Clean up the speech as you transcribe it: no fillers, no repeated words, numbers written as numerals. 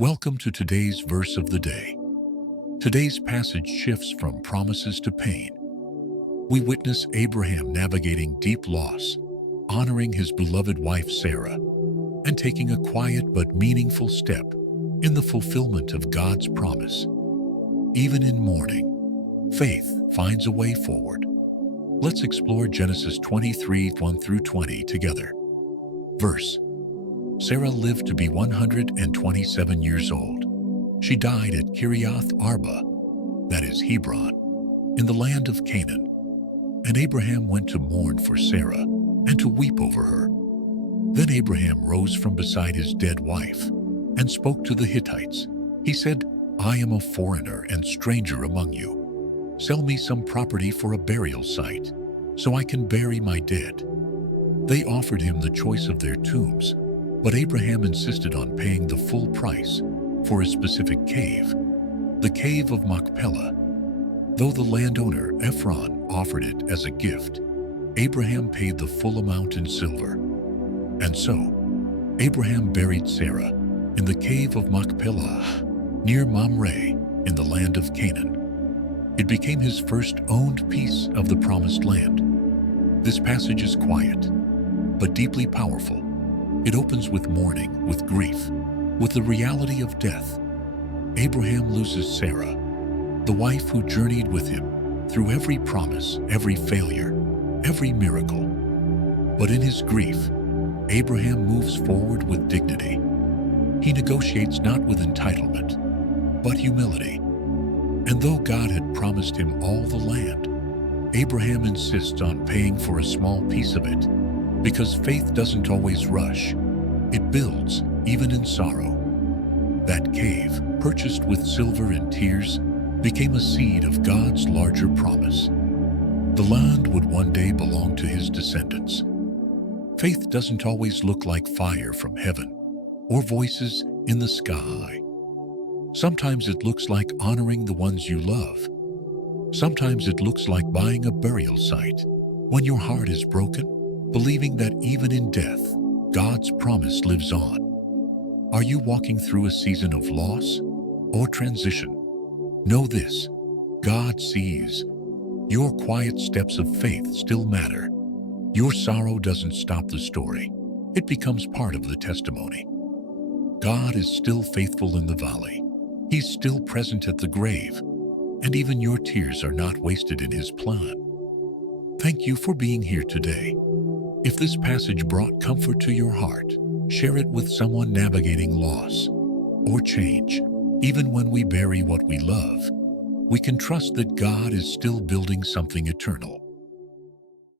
Welcome to today's verse of the day. Today's passage shifts from promises to pain. We witness Abraham navigating deep loss, honoring his beloved wife Sarah, and taking a quiet but meaningful step in the fulfillment of God's promise. Even in mourning, faith finds a way forward. Let's explore Genesis 23, 1 through 20 together. Verse: Sarah lived to be 127 years old. She died at Kiriath Arba, that is Hebron, in the land of Canaan. And Abraham went to mourn for Sarah and to weep over her. Then Abraham rose from beside his dead wife and spoke to the Hittites. He said, "I am a foreigner and stranger among you. Sell me some property for a burial site, so I can bury my dead." They offered him the choice of their tombs, but Abraham insisted on paying the full price for a specific cave, the cave of Machpelah. Though the landowner Ephron offered it as a gift, Abraham paid the full amount in silver. And so, Abraham buried Sarah in the cave of Machpelah, near Mamre, in the land of Canaan. It became his first owned piece of the promised land. This passage is quiet, but deeply powerful. It opens with mourning, with grief, with the reality of death. Abraham loses Sarah, the wife who journeyed with him through every promise, every failure, every miracle. But in his grief, Abraham moves forward with dignity. He negotiates not with entitlement, but humility. And though God had promised him all the land, Abraham insists on paying for a small piece of it, because faith doesn't always rush. It builds, even in sorrow. That cave, purchased with silver and tears, became a seed of God's larger promise. The land would one day belong to his descendants. Faith doesn't always look like fire from heaven or voices in the sky. Sometimes it looks like honoring the ones you love. Sometimes it looks like buying a burial site when your heart is broken, believing that even in death, God's promise lives on. Are you walking through a season of loss or transition? Know this: God sees. Your quiet steps of faith still matter. Your sorrow doesn't stop the story. It becomes part of the testimony. God is still faithful in the valley. He's still present at the grave, and even your tears are not wasted in His plan. Thank you for being here today. If this passage brought comfort to your heart, share it with someone navigating loss or change. Even when we bury what we love, we can trust that God is still building something eternal.